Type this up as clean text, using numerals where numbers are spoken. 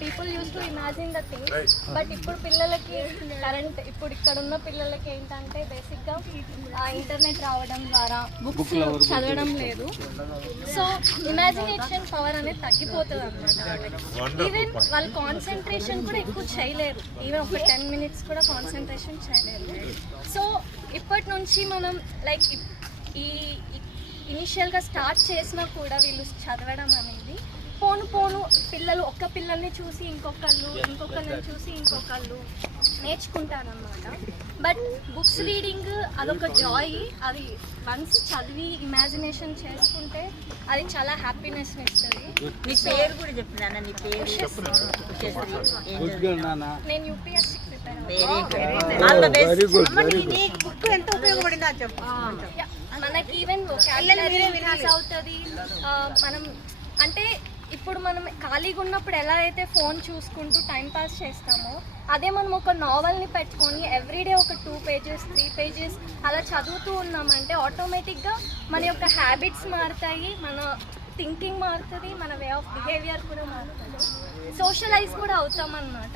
People use to imagine the things. But ఇప్పుడు పిల్లలకి current ఇప్పుడు ఇక్కడ ఉన్న పిల్లలకి ఏంటంటే బేసిక్గా ఇంటర్నెట్ రావడం ద్వారా బుక్స్ చదవడం లేదు. సో ఇమాజినేషన్ పవర్ అనేది తగ్గిపోతుంది అన్నమాట. ఈవెన్ వాళ్ళు కాన్సన్ట్రేషన్ కూడా ఎక్కువ చేయలేరు. ఈవెన్ ఒక 10 minutes కూడా కాన్సన్ట్రేషన్ చేయలేరు. సో ఇప్పటి నుంచి మనం లైక్ ఈ ఇనిషియల్గా స్టార్ట్ చేసినా కూడా వీళ్ళు చదవడం అనేది పోను పిల్లలు ఒక్క పిల్లల్ని చూసి ఇంకొకళ్ళని చూసి ఇంకొకళ్ళు నేర్చుకుంటారనమాట. బట్ బుక్స్ రీడింగ్ అదొక జాయ్. అది వన్స్ చదివి ఇమాజినేషన్ చేసుకుంటే అది చాలా హ్యాపీనెస్ ఇస్తుంది. నీ పేరు కూడా చెప్పినా, నీ పేరు నేను యూపీఎస్సీ ప్రిపేర్ ఎంత ఉపయోగపడిందా చెప్పు. మనకి ఈవెన్ వొకాబులరీ రిలీజ్ అవుతుంది. మనం అంటే ఇప్పుడు మనం ఖాళీగా ఉన్నప్పుడు ఎలా అయితే ఫోన్ చూసుకుంటూ టైం పాస్ చేస్తామో అదే మనం ఒక నావెల్ని పెట్టుకొని ఎవ్రీడే ఒక 2 pages 3 pages అలా చదువుతూ ఉన్నామంటే ఆటోమేటిక్గా మన యొక్క హ్యాబిట్స్ మారుతాయి, మన థింకింగ్ మారుతుంది, మన వే ఆఫ్ బిహేవియర్ కూడా మారుతుంది, సోషలైజ్ కూడా అవుతాం అన్నమాట.